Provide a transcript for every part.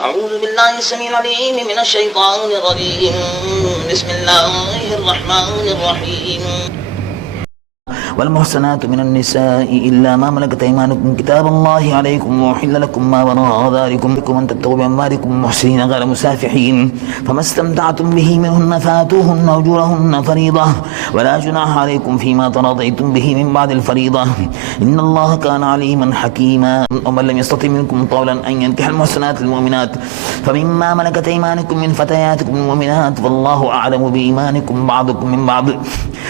أعوذ بالله السميع العليم من الشيطان الرجيم. بسم الله الرحمن الرحيم. والمحصنات من النساء إلا ما ملكت أيمانكم كتاب الله عليكم وأحل لكم ما وراء ذلكم أن تبتغوا بأموالكم محسنين غير مسافحين فما استمتعتم به منهن فآتوهن أجورهن فريضة ولا جناح عليكم فيما تراضيتم به من بعد الفريضة إن الله كان عليما حكيما. ومن لم يستطع منكم طولا أن ينكح المحصنات المؤمنات فمما ملكت أيمانكم من فتياتكم المؤمنات والله أعلم بإيمانكم بعضكم من بعض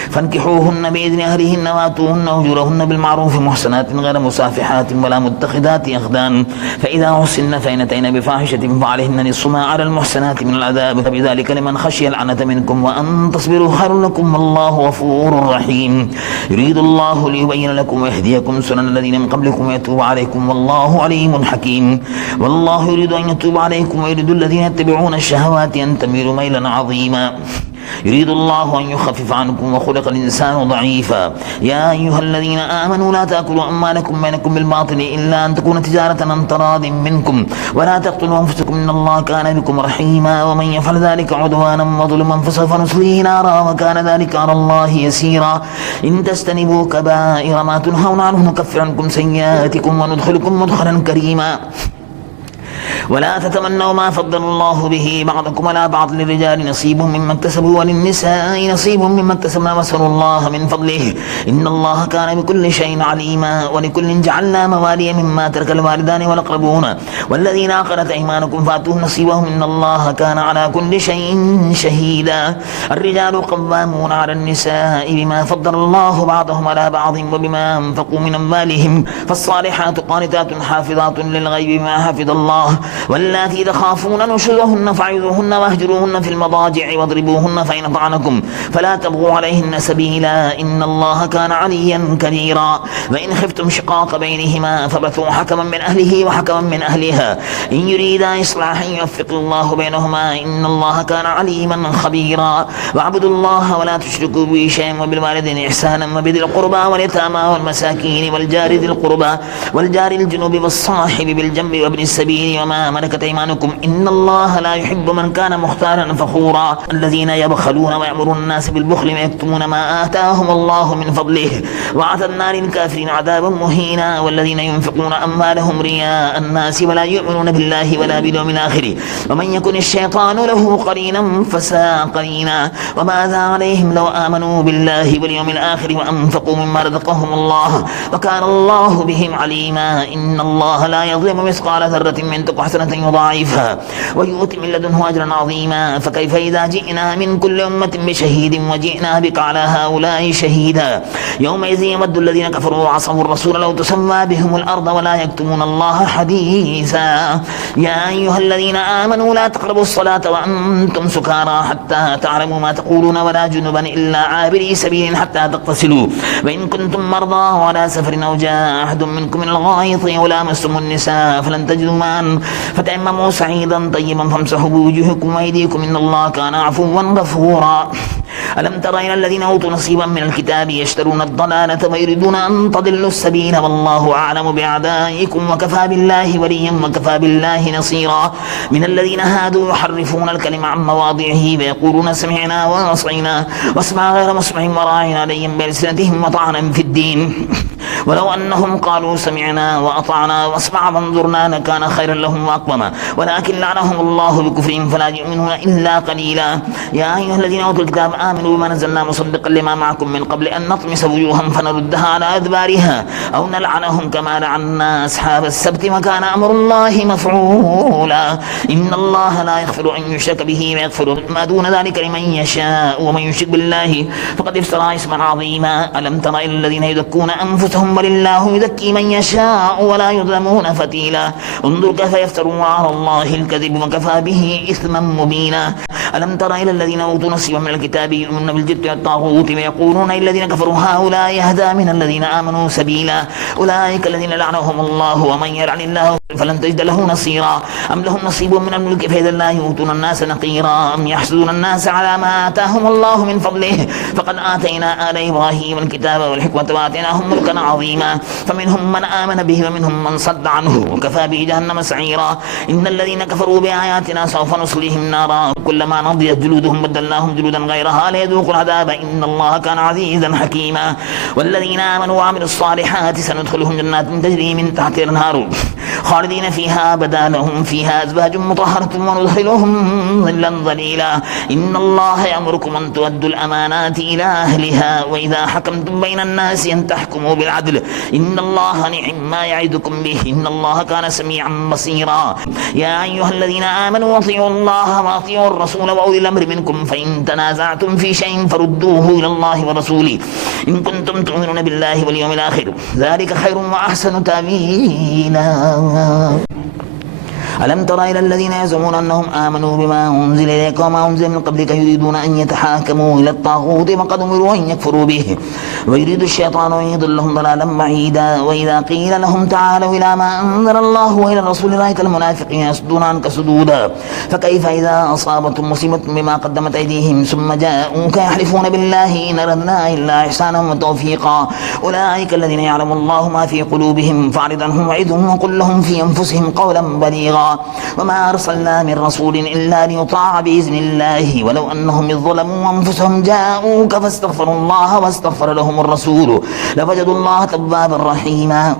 فانكحوهن بإذن أهلهن وآتوهن أجورهن بالمعروف محسنات غير مسافحات ولا متخذات أخدان فإذا أحصن فإن أتين بفاحشة فعليهن نصف ما على المحسنات من العذاب فبذلك لمن خشي العنة منكم وأن تصبروا خير لكم والله غفور رحيم. يريد الله ليبين لكم ويهديكم سنن الذين من قبلكم ويتوب عليكم والله عليم حكيم. والله يريد أن يتوب عليكم ويريد الذين يتبعون الشهوات أن تميلوا ميلا عظيما. يريد الله أن يخفف عنكم وخلق الإنسان ضعيفا. يا أيها الذين آمنوا لا تأكلوا أموالكم بينكم بالباطل إلا أن تكون تجارة عن تراض منكم ولا تقتلوا أنفسكم إن الله كان بكم رحيما. ومن يفعل ذلك عدوانا وظلما فسوف نصليه نارا وكان ذلك على الله يسيرا. إن تجتنبوا كبائر ما تنهون عنه نكفر عنكم سيئاتكم وندخلكم مدخلا كريما. ولا تتمنوا ما فضل الله به بعضكم على بعض للرجال نصيب مما اكتسبوا وللنساء نصيب مما اكتسبنا واسألوا الله من فضله إن الله كان بكل شيء عليما. ولكل جعلنا موالي مما ترك الوالدان والأقربون والذين عقدت أيمانكم فآتوهم نصيبهم إن الله كان على كل شيء شهيدا. الرجال قوامون على النساء بما فضل الله بعضهم على بعض وبما أنفقوا من أموالهم فالصالحات قانتات حافظات للغيب بما حفظ الله واللاتي تخافون نشوزهن فعظوهن واهجروهن في المضاجع واضربوهن فإن أطعنكم فلا تبغوا عليهن سبيلا إن الله كان عليا كبيرا. وإن خفتم شقاق بينهما فبعثوا حكما من أهله وحكما من أهلها إن يريدا إصلاحا يوفق الله بينهما إن الله كان عليما خبيرا. واعبدوا الله ولا تشركوا به شيئا وبالوالدين إحسانا وبذي القربى واليتامى والمساكين والجار ذي القربى والجار الجنوب والصاحب بالجنب وابن السبيل وما ملكت أيمانكم إن الله لا يحب من كان مختالا فخورا. الذين يبخلون ويأمرون الناس بالبخل ويكتمون ما آتاهم الله من فضله وأعتدنا للكافرين عذابا مهينا. والذين ينفقون أموالهم رياء الناس ولا يؤمنون بالله ولا باليوم الآخر ومن يكن الشيطان له قرينا فساء قرينا. وماذا عليهم لو آمنوا بالله واليوم الآخر وأنفقوا مما رزقهم الله وكان الله بهم عليما. إن الله لا يظلم مثقال ذرة من تك حسنة يضاعفها ويؤتي من لدنه أجرا عظيما. فكيف إذا جئنا من كل أمة بشهيد وجئنا بك على هؤلاء شهيدا. يومئذ يود الذين كفروا وعصوا الرسول لو تسوى بهم الأرض ولا يكتمون الله حديثا. يا أيها الذين آمنوا لا تقربوا الصلاة وأنتم سكارى حتى تعلموا ما تقولون ولا جنبا إلا عابري سبيل حتى تغتسلوا وإن كنتم مرضى ولا سفر أو جاء أحد منكم من الغائط ولامستم النساء فلن تجدوا ماء فتيمموا سعيدا طيبا فامسحوا بوجوهكم وأيديكم إن الله كان عفوا غفورا. ألم تر إلى الذين أوتوا نصيبا من الكتاب يشترون الضلالة ويريدون أن تضلوا السبيل والله أعلم بأعدائكم وكفى بالله وليا وكفى بالله نصيرا. من الذين هادوا يحرفون الكلم عن مواضعه ويقولون سمعنا وعصينا واسمع غير مسمع وراعنا ليا بألسنتهم وطعنا في الدين ولو أنهم قالوا سمعنا وأطعنا واسمع وانظرنا لكان خيرا لهم وأقوما ولكن لعنهم الله بكفرهم فلا يؤمنون إلا قليلا. يا أيها الذين أوتوا الكتاب آمنوا بما نزلنا مصدقا لما معكم من قبل أن نطمس وجوها فنردها على أدبارها أو نلعنهم كما لعنا أصحاب السبت وكان أمر الله مفعولا. إن الله لا يغفر أن يشرك به ويغفر ما دون ذلك لمن يشاء ومن يشرك بالله فقد افترى اسما عظيما. ألم تر إلى الذين يزكون أنفسهم بل الله يزكي من يشاء ولا يظلمون فتيلا. انظر كيف يفترون على الله الكذب وكفى به إثما مبينا. ألم تر إلى الذين أوتوا نصيبا من الكتاب يؤمنون بالجبت والطاغوت ويقولون الذين كفروا هؤلاء يهدى من الذين آمنوا سبيلا. أولئك الذين لعنهم الله ومن يلعن الله فلن تجد له نصيرا أم لهم نصيب من الملك فإذا لا يؤتون الناس نقيرا أم يحسدون الناس على ما آتاهم الله من فضله فقد آتينا آل إبراهيم الكتاب والحكمة وآتيناهم ملكا عظيما فمنهم من آمن به ومنهم من صد عنه وكفى به جهنم سعيرا إن الذين كفروا بآياتنا سوف نصليهم نارا كلما نضجت جلودهم بدلناهم جلودا غيرها ليذوقوا العذاب إن الله كان عزيزا حكيما والذين آمنوا وعملوا الصالحات سندخلهم جنات تجري من تحتها الأنهار خالدين فيها أبدا لهم فيها أزواج مطهرة وندخلهم ظلا ظليلا إن الله يأمركم أن تؤدوا الأمانات إلى أهلها وإذا حكمتم بين الناس أن تحكموا بالعدل إن الله نعم ما يعدكم به إن الله كان سميعا بصيرا يا أيها الذين آمنوا أطيعوا الله وأطيعوا الرسول وأولي الأمر منكم فإن تنازعتم في شيء فردوه إلى الله ورسوله إن كنتم تؤمنون بالله واليوم الآخر ذلك خير وأحسن تأويلا ألم تر إلى الذين يزعمون أنهم آمنوا بما أنزل إليك وما أنزل من قبلك يريدون أن يتحاكموا إلى الطاغوت فقد أمروا أن يكفروا به ويريد الشيطان أن يضلهم ضلالا بعيدا وإذا قيل لهم تعالوا إلى ما أنزل الله وإلى الرسول رأيت المنافقين يصدون عنك صدودا فكيف إذا أصابتهم مصيبة بما قدمت أيديهم ثم جاءوك يحلفون بالله إن أردنا إلا إحسانا وتوفيقا أولئك الذين يعلم الله ما في قلوبهم فاعرض عنهم وعظهم وقل لهم في أنفسهم قولا بليغا وما أرسلنا من رسول إلا ليطاع بإذن الله ولو أنهم إذ ظلموا أنفسهم جاءوك فاستغفروا الله واستغفر لهم الرسول لوجدوا الله توابا رحيما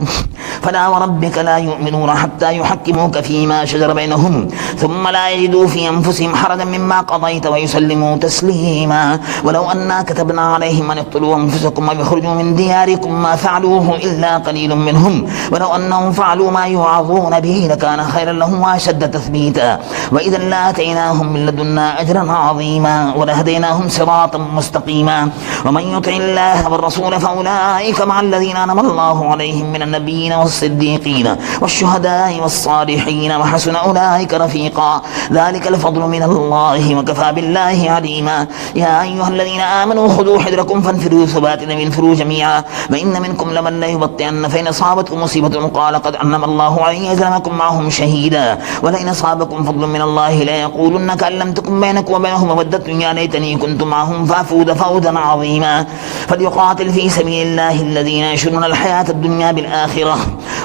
فلا وربك لا يؤمنون حتى يحكموك فيما شجر بينهم ثم لا يجدوا في أنفسهم حرجا مما قضيت ويسلموا تسليما ولو أنا كتبنا عليهم أن اقتلوا أنفسكم ويخرجوا من دياركم ما فعلوه إلا قليل منهم ولو أنهم فعلوا ما يوعظون به لكان خيرا لهم وأشد تثبيتا وإذا لآتيناهم من لدنا أجرا عظيما ولهديناهم صراطا مستقيما ومن يطع الله والرسول فأولئك مع الذين أنعم الله عليهم من النبيين والصديقين والشهداء والصالحين وحسن أولئك رفيقا ذلك الفضل من الله وكفى بالله عليما يا أيها الذين آمنوا خذوا حذركم فانفروا ثبات وانفروا جميعا وإن منكم لمن لا يبطئن فإن أصابتكم مصيبة قال قد أنعم الله علي إذ لم أكن معهم شهيدا ولئن أصابكم فضل من الله لا يقولن كأن لم تكن بينك وبينهم مودة يا ليتني كنت معهم فأفوز فوزا عظيما فليقاتل في سبيل الله الذين يشرون الحياة الدنيا بالآخرة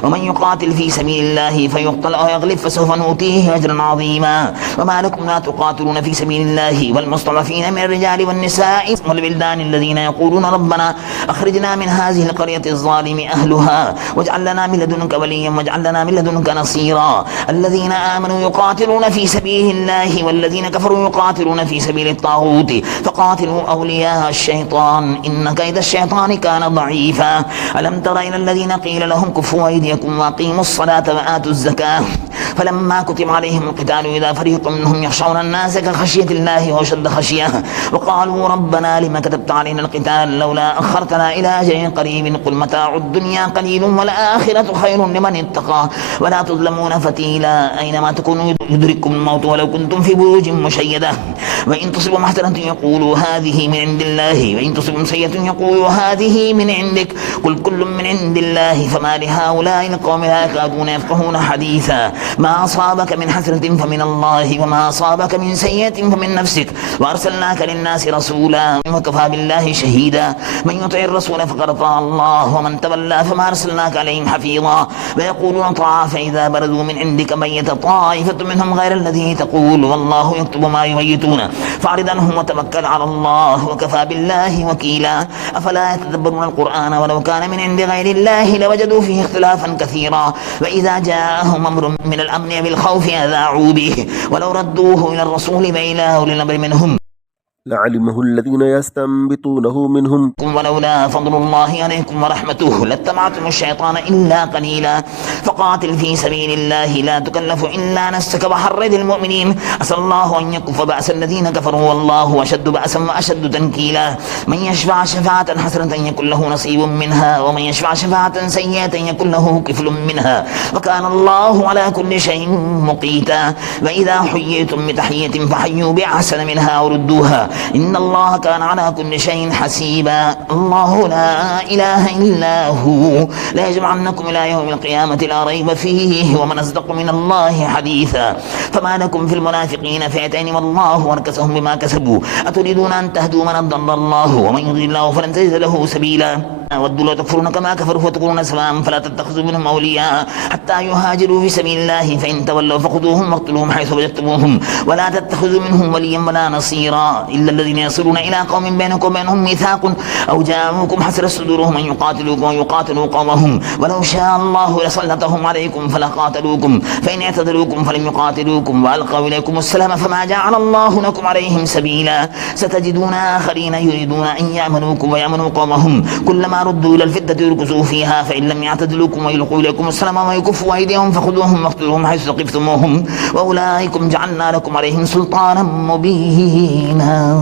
ومن يقاتل في سبيل الله فيقتل أو يغلب فسوف نؤتيه أجرا عظيما وما لكم لا تقاتلون في سبيل الله والمستضعفين من الرجال والنساء والبلدان الذين يقولون ربنا أخرجنا من هذه القرية الظالم أهلها واجعل لنا من لدنك وليا واجعل لنا من لدنك نصيرا الذين آمنوا يقاتلون في سبيل الله والذين كفروا يقاتلون في سبيل الطاغوت فقاتلوا أولياء الشيطان إن كيد الشيطان كان ضعيفا ألم تر إلى الذين قيل لهم كفوا أيديكم وأقيموا الصلاة وآتوا الزكاة فلما كتب عليهم القتال إذا فريق منهم يخشون الناس كخشية الله وأشد خشية وقالوا ربنا لما كتبت علينا القتال لولا أخرتنا إلى أجل قريب قل متاع الدنيا قليل والآخرة خير لمن اتقى ولا تظلمون فتيلا أينما تكونوا يدرككم الموت ولو كنتم في بروج مشيدة وإن تصبوا محسنة يقولوا هذه من عند الله وإن تصبوا سيئة يقولوا هذه من عندك قل كل من عند الله فما لهؤلاء القوم لا يكادون يفقهون حديثا ما أصابك من حسنة فمن الله وما أصابك من سيئة فمن نفسك وأرسلناك للناس رسولا وكفى بالله شهيدا من يطع الرسول فقد أطاع الله ومن تولى فما أرسلناك عليهم حفيظا ويقولون طاعة فإذا برزوا من عندك بيت طائفة منهم غير الذي تقول والله يكتب ما يبيتون فاعرض عنهم وتوكل على الله وكفى بالله وكيلا أفلا يتدبرون القرآن ولو كان من عند غير الله لوجدوا فيه اختلافا كثيرا وإذا جاءهم أمر من الأمن بالخوف أذاعوا به ولو ردوه إلى الرسول وإلى أولي الأمر منهم لعلمه الذين يستنبطونه منهم ولولا فضل الله عليكم ورحمته لاتبعتم الشيطان إلا قليلا فقاتل في سبيل الله لا تكلف إلا نفسك وحرض المؤمنين أسأل الله أن يكف بأس الذين كفروا والله أشد بأسا وأشد تنكيلا من يشفع شفاعة حسنة يكن له نصيب منها ومن يشفع شفاعة سيئة يكن له كفل منها وكان الله على كل شيء مقيتا وإذا حييتم بتحية فحيوا بأحسن منها وردوها إن الله كان على كل شيء حسيبا. الله لا إله إلا هو لا يجمعنكم إلى يوم القيامة لا ريب فيه ومن أصدق من الله حديثا. فما لكم في المنافقين فئتين والله أركسهم بما كسبوا أتريدون أن تهدوا من أضل الله ومن يضلل الله فلن تجد له سبيلا. ودوا لو تكفرون كما كفروا فتكونون سواء فلا تتخذوا منهم أولياء حتى يهاجروا في سبيل الله فإن تولوا فخذوهم واقتلوهم حيث وجدتموهم ولا تتخذوا منهم وليا ولا نصيرا إلا الذين يصلون إلى قوم بينكم وبينهم ميثاق أو جاءوكم حسرت صدورهم أن يقاتلوكم ويقاتلوا قومهم ولو شاء الله لسلطهم عليكم فلقاتلوكم فإن اعتزلوكم فلم يقاتلوكم وألقوا إليكم السلام فما جعل الله لكم عليهم سبيلا. ستجدون آخرين يريدون أن يأمنوكم ويأمنوا قومهم كلما ردوا إلى الفتنة يركسوا فيها فإن لم يعتزلوكم ويلقوا إليكم السلام ويكفوا أيديهم فخذوهم واقتلوهم حيث ثقفتموهم وأولئكم جعلنا لكم عليهم سلطانا مبينا.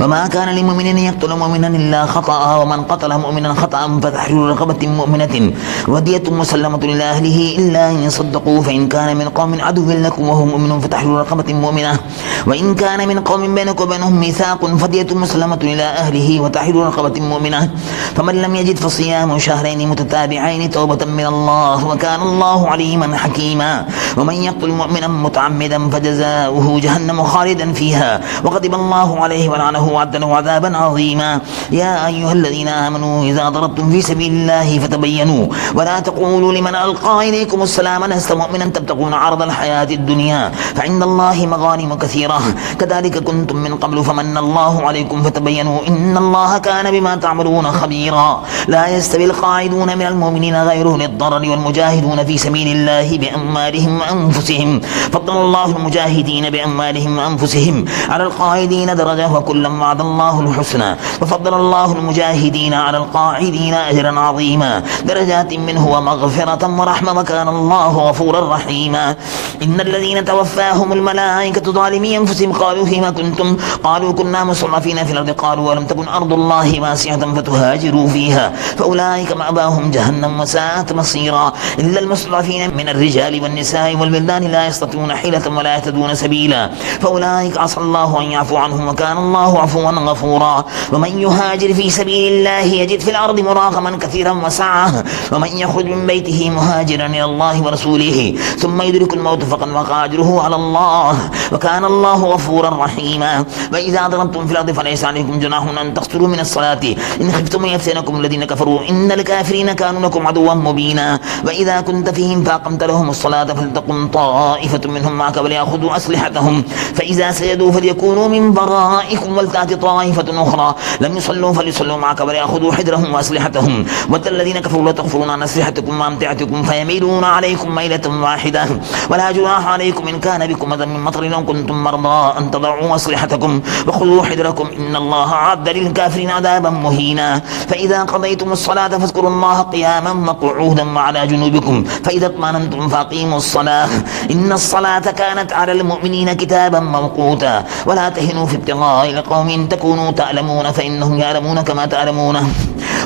وما كان لمؤمن أن يقتل مؤمنا إلا خطأ ومن قتل مؤمنا خطأ فتحرير رقبة مؤمنة ودية مسلمة إلى أهله إلا أن يصدقوا فإن كان من قوم عدو لكم وهو مؤمن فتحرير رقبة مؤمنة وإن كان من قوم بينكم وبينهم ميثاق فدية مسلمة إلى أهله وتحرير رقبة مؤمنة فمن لم يجد فصيام شهرين متتابعين توبة من الله وكان الله عليما حكيما. ومن يقتل مؤمنا متعمدا فجزاؤه جهنم خالدا فيها وغضب الله عليه ولعنه وعد له عذابا عظيما. يا أيها الذين آمنوا إذا ضربتم في سبيل الله فتبينوا ولا تقولوا لمن ألقى إليكم السلام لست مؤمنا تبتغون عرض الحياة الدنيا فعند الله مغانم كثيرة كذلك كنتم من قبل فمن الله عليكم فتبينوا إن الله كان بما تعملون خبيرا. لا يستوي القاعدون من المؤمنين غير أولي الضرر والمجاهدون في سبيل الله بأموالهم وأنفسهم فضل الله المجاهدين بأموالهم وأنفسهم على القاعدين درجة وكلا وعد الله الحسنى وفضل الله المجاهدين على القاعدين أجرا عظيما درجات منه ومغفرة ورحمة وكان الله غفورا رحيما. إن الذين توفاهم الملائكة ظالمي أنفسهم قالوا فيما كنتم قالوا كنا مستضعفين في الأرض قالوا ولم تكن أرض الله واسعة فتهاجروا فيها فأولئك مأواهم جهنم وساءت مصيرا. إلا المستضعفين من الرجال والنساء والولدان لا يستطيعون حيلة ولا يهتدون سبيلا فأولئك عسى الله أن يعفو عنهم وكان الله عفوا غفورا. ومن يهاجر في سبيل الله يجد في الأرض مراغما كثيرا وسعة ومن يخرج من بيته مهاجرا إلى الله ورسوله ثم يدرك الموت فقد وقع أجره على الله وكان الله غفورا رحيما. وإذا ضربتم في الأرض فليس عليكم جناح أن تقصروا من الصلاة إن خفتم أن يفتنكم الذين كفروا إن الكافرين كانوا لكم عدوا مبينا. وإذا كنت فيهم فأقمت لهم الصلاة فلتقم طائفة منهم معك وليأخذوا أسلحتهم فإذا سجدوا فليكونوا من ورائكم ولتأتي طائفة أخرى لم يصلوا فليصلوا معك وليأخذوا حذرهم وأسلحتهم ود الذين كفروا لا تغفرون عن أسلحتكم وأمتعتكم فيميلون عليكم ميلة واحدة ولا جناح عليكم إن كان بكم أذى من مطر أو كنتم مرضى أن تضعوا أسلحتكم وخذوا حذركم إن الله أعد للكافرين عذابا مهينا. فإذا قضيتم الصلاة فاذكروا الله قياما وقعودا وعلى جنوبكم فإذا اطمأننتم فأقيموا الصلاة إن الصلاة كانت على المؤمنين كتابا موقوتا. ولا تهنوا في ابتغاء لقوم تكونوا تعلمون فإنهم يعلمون كما تعلمون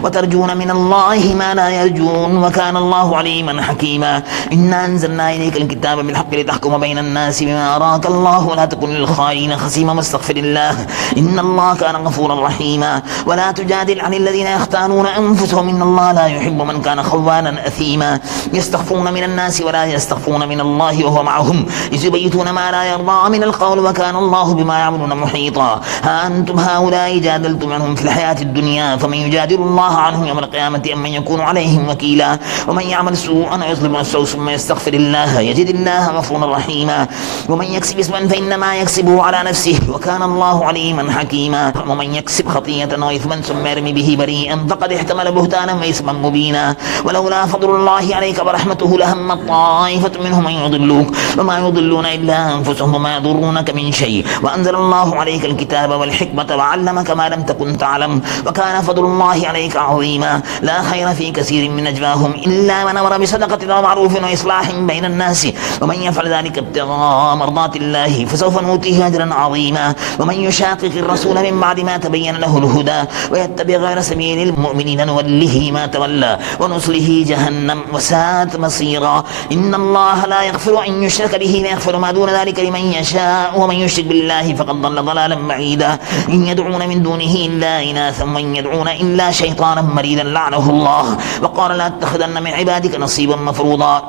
وترجون من الله ما لا يرجون وكان الله عليما حكيما. إنا أنزلنا إليك الكتاب بالحق لتحكم بين الناس بما أراك الله ولا تكن للخائنين خصيما واستغفر الله إن الله كان غفورا رحيما. ولا تجادل عن الذين يختانون أنفسهم إن الله لا يحب من كان خوانا أثيما. يستخفون من الناس ولا يستخفون من الله وهو معهم إذ يبيتون ما لا يرضى من القول وكان الله بما يعملون محيطا. ها أنتم هؤلاء جادلتم عنهم في الحياة الدنيا فمن يجادل الله عنهم يوم القيامة أم من يكون عليهم وكيلا. ومن يعمل سوءا ويظلم نفسه ثم يستغفر الله يجد الله غفورا رحيما. ومن يكسب اسما فإنما يكسبه على نفسه وكان الله عليما حكيما. ومن يكسب خطيئة أو إثما ثم يرمي به بريئا فقد احتمل بهتانا وإثما مبينا. ولولا فضل الله عليك ورحمته لهم طائفة منهم أن يضلوك وما يضلون إلا أنفسهم وما يضرونك من شيء وأنزل الله عليك الكتاب والحكمة وعلمك ما لم تكن تعلم وكان فضل الله عليك عظيما لا خير في كثير من نجواهم إلا من أمر بصدقة أو معروف وإصلاح بين الناس ومن يفعل ذلك ابتغاء مرضات الله فسوف نؤتيه أجرا عظيما ومن يشاقق الرسول من بعد ما تبين له الهدى ويتبع غير سبيل المؤمنين نوله ما تولى ونصله جهنم وساءت مصيرا إن الله لا يغفر أن يشرك به ويغفر ما دون ذلك لمن يشاء ومن يشرك بالله فقد ضل ضلالا بعيدا إن يدعون من دونه إلا إناثا وإن يدعون إلا شيطانا مريدا لعنه الله وقال لا تتخذن من عبادك نصيبا مفروضا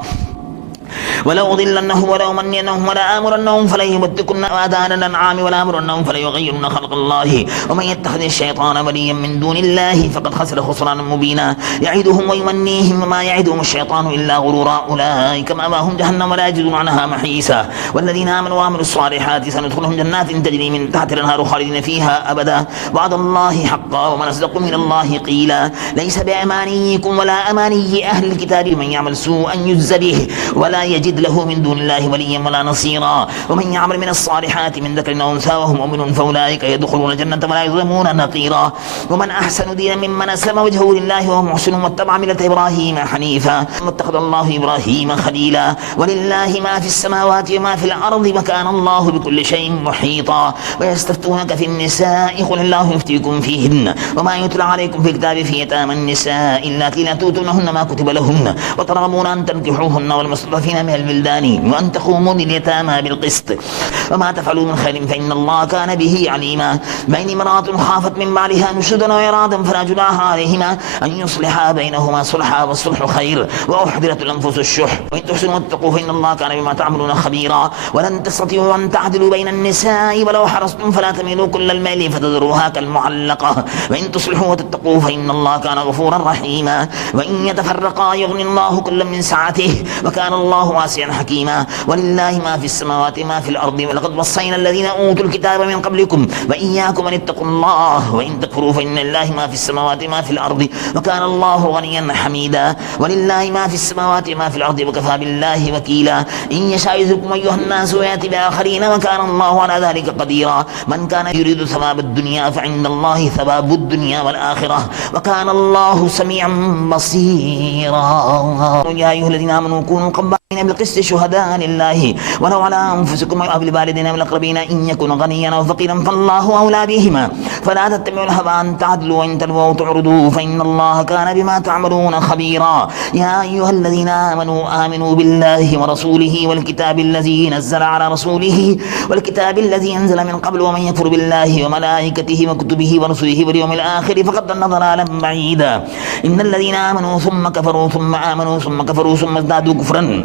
ولو أضلنهم ولا أمنينهم ولا آمرنهم فليبتكن آذان الأنعام ولا آمرنهم فليغيرن خلق الله ومن يتخذ الشيطان وليا من دون الله فقد خسر خسرانا مبينا يعدهم ويمنيهم وما يعدهم الشيطان إلا غرورا أولئك مأواهم جهنم ولا يجدون عنها محيصا والذين آمنوا وعملوا الصالحات سندخلهم جنات تجري من تحت الأنهار خالدين فيها أبدا وعد الله حقا ومن أصدق من الله قيلا ليس بأمانيكم ولا أماني أهل الكتاب من يعمل سوءا يجز به ولا يجد له من دون الله وليا ولا نصيرا ومن يعمل من الصالحات من ذكر أو أنثى وهو مؤمن فأولئك يدخلون الجنة ولا يظلمون نقيرا ومن أحسن دينا ممن أسلم وجهه لله وهو محسن واتبع ملة إبراهيم حنيفا واتخذ الله إبراهيم خليلا ولله ما في السماوات وما في الأرض وكان الله بكل شيء محيطا ويستفتونك في النساء قل الله يفتيكم فيهن وما يتلى عليكم في الكتاب في يتامى النساء اللاتي لا تؤتونهن ما كتب لهن وترغبون أن تنكحوهن والمستضعفين من البلدان وأن تقوموا لليتامى بالقسط وما تفعلوا من خير فإن الله كان به عليما بين امرأة خافت من بعلها نشوزا وإرادا فلا جناح عليهما أن يصلحا بينهما صلحا والصلح خير وأحضرت الأنفس الشح وإن تحسنوا واتقوا فإن الله كان بما تعملون خبيرا ولن تستطيعوا أن تعدلوا بين النساء ولو حرصتم فلا تميلوا كل الميل فتذروها كالمعلقة وإن تصلحوا وتتقوا فإن الله كان غفورا رحيما وإن يتفرقا يغني الله كلا من سعته وكان الله واسعا حكيما ولله ما في السماوات ما في الأرض ولقد وصينا الذين أوتوا الكتاب من قبلكم وإياكم أن اتقوا الله وإن تكفروا فإن لله ما في السماوات ما في الأرض وكان الله غنيا حميدا ولله ما في السماوات ما في الأرض وكفى بالله وكيلا إن يشاء يذهبكم أيها الناس ويأتي بآخرين وكان الله على ذلك قديرا من كان يريد ثواب الدنيا فعند الله ثواب الدنيا والآخرة وكان الله سميعا بصيرا يا أيها الذين آمنوا كونوا قوامين بالقسط شهداء لله ولو على أنفسكم أو بالوالدين والأقربين إن يكن غنيا أو فقيرا فالله أولى بهما فلا تتبعوا الهوى أن تعدلوا وإن تلووا أو تعرضوا فإن الله كان بما تعملون خبيرا يا أيها الذين آمنوا بالله ورسوله والكتاب الذي نزل على رسوله والكتاب الذي أنزل من قبل ومن يكفر بالله وملائكته وكتبه ورسله واليوم الآخر فقد ضل ضلالا بعيدا إن الذين آمنوا ثم كفروا ثم آمنوا ثم كفروا ثم ازدادوا كفرا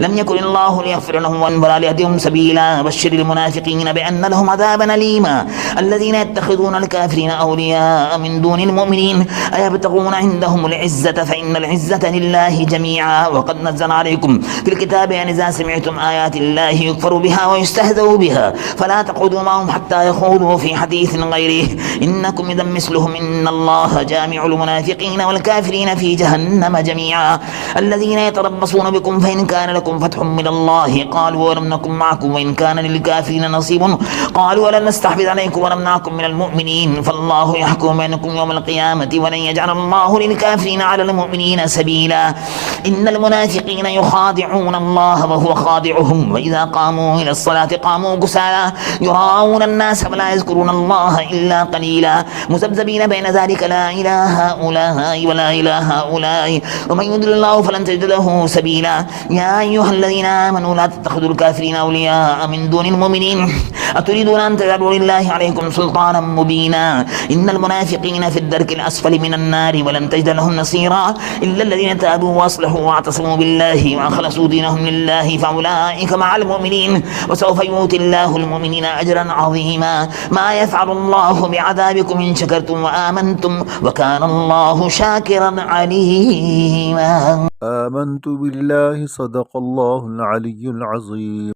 لم يكن الله ليغفر لهم ولا ليهديهم سبيلا بشر المنافقين بأن لهم عذابا أليما الذين يتخذون الكافرين أولياء من دون المؤمنين أيبتغون عندهم العزة فإن العزة لله جميعا وقد نزل عليكم في الكتاب أن إذا سمعتم آيات الله يكفر بها ويستهزأ بها فلا تقعدوا معهم حتى يخوضوا في حديث غيره إنكم إذا مثلهم إن الله جامع المنافقين والكافرين في جهنم جميعا الذين يتربصون بكم فإن كان لكم فتح من الله قالوا ولم نكن معكم وإن كان للكافرين نصيب قالوا ولن نستحفظ عليكم ونمنعكم من المؤمنين فالله يحكم بينكم يوم القيامة ولن يجعل الله للكافرين على المؤمنين سبيلا إن المنافقين يخادعون الله وهو خادعهم وإذا قاموا إلى الصلاة قاموا كسالى يراءون الناس ولا يذكرون الله إلا قليلا مذبذبين بين ذلك لا إله هؤلاء ولا إله هؤلاء ومن يضلل الله فلن تجد له سبيلا يا أيها الذين آمنوا لا تتخذوا الكافرين أولياء من دون المؤمنين أتريدون أن تجعلوا لله عليكم سلطانا مبينا إن المنافقين في الدرك الأسفل من النار ولن تجد لهم نصيرا إلا الذين تابوا وأصلحوا واعتصموا بالله وأخلصوا دينهم لله فأولئك مع المؤمنين وسوف يؤتي الله المؤمنين أجرا عظيما ما يفعل الله بعذابكم إن شكرتم وآمنتم وكان الله شاكرا عليما آمنت بالله صدق الله العلي العظيم